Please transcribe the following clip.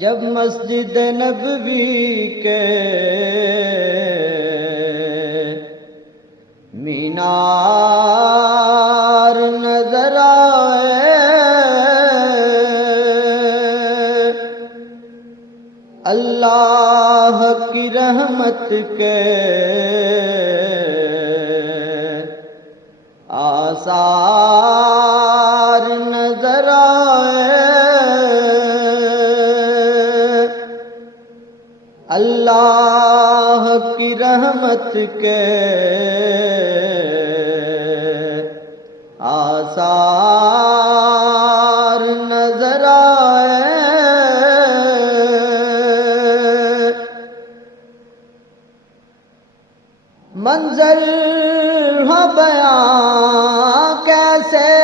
جب مسجد نبوی کے مینار نظر آئے، اللہ کی رحمت کے آثار نظر آئے، اللہ کی رحمت کے آثار نظر آئے۔ منظر ہو بیاں کیسے